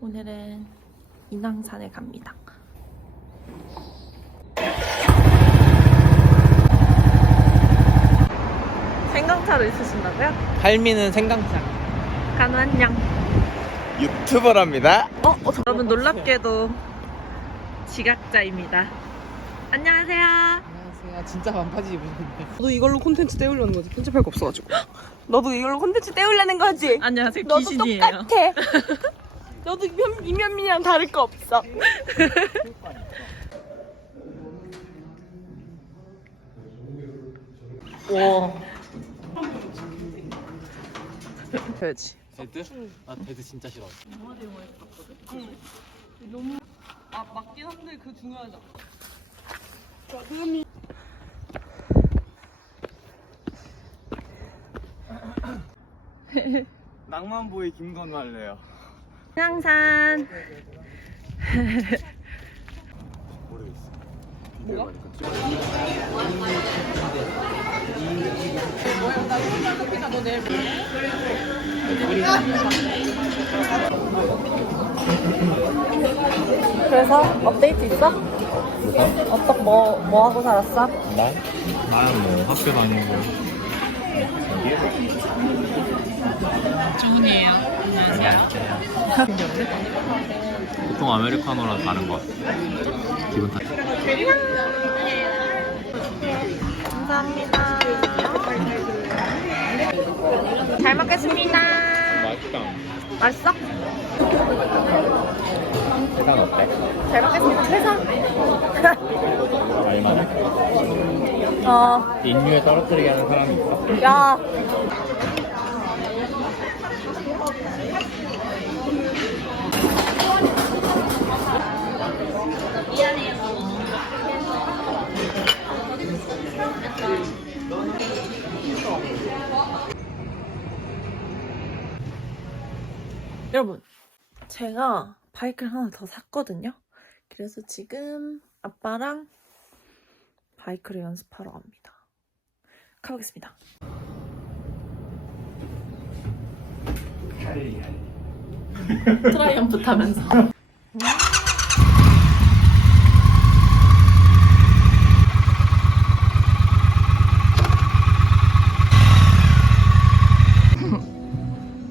오늘은 인왕산에 갑니다. 생강차로 있으신다고요? 할미는 생강차 간우 안녕. 유튜버랍니다 어, 어, 여러분 놀랍게도 지각자입니다. 안녕하세요. 안녕하세요. 진짜 반바지 입으셨네. 너도 이걸로 콘텐츠 때우려는 거지? 편집할 거 없어가지고. 너도 이걸로 콘텐츠 때우려는 거지? 안녕하세요. 너도 귀신이에요. 똑같아. 너도 면, 이면민이랑 다를 거 없어. 와. 해야지. 데드? 나 데드 진짜 싫어 아 맞긴 한데 그 중요하다. 낭만보이 김건우 할래요 뭐가? 그래서 업데이트 있어? 어떡 뭐, 뭐 하고 살았어? 나? 나는 뭐 학교 다니고 주문이에요. 보통 아메리카노랑 다른 것 같아 기분 탓 감사합니다. 잘 먹겠습니다. 맛있다 맛있어? 세상 어때? 잘 먹겠습니다. 회사. 얼마나? 어, 인류에 떨어뜨리게 하는 사람이 있어? 야. 여러분, 제가 바이크를 하나 더 샀거든요. 그래서 지금 아빠랑 바이크를 연습하러 갑니다. 가보겠습니다. 트라이언프 타면서.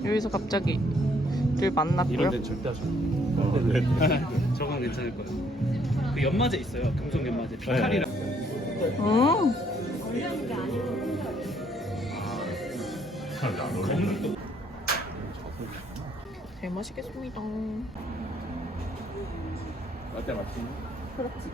여기서 갑자기 를 만났고요. 이런 데는 절대 하지 저건 괜찮을 거예요. 그 연마제 있어요. 금속 연마제 피칼이랑. 음. 잘 마시겠습니다. 라떼 맛있니? 그렇지.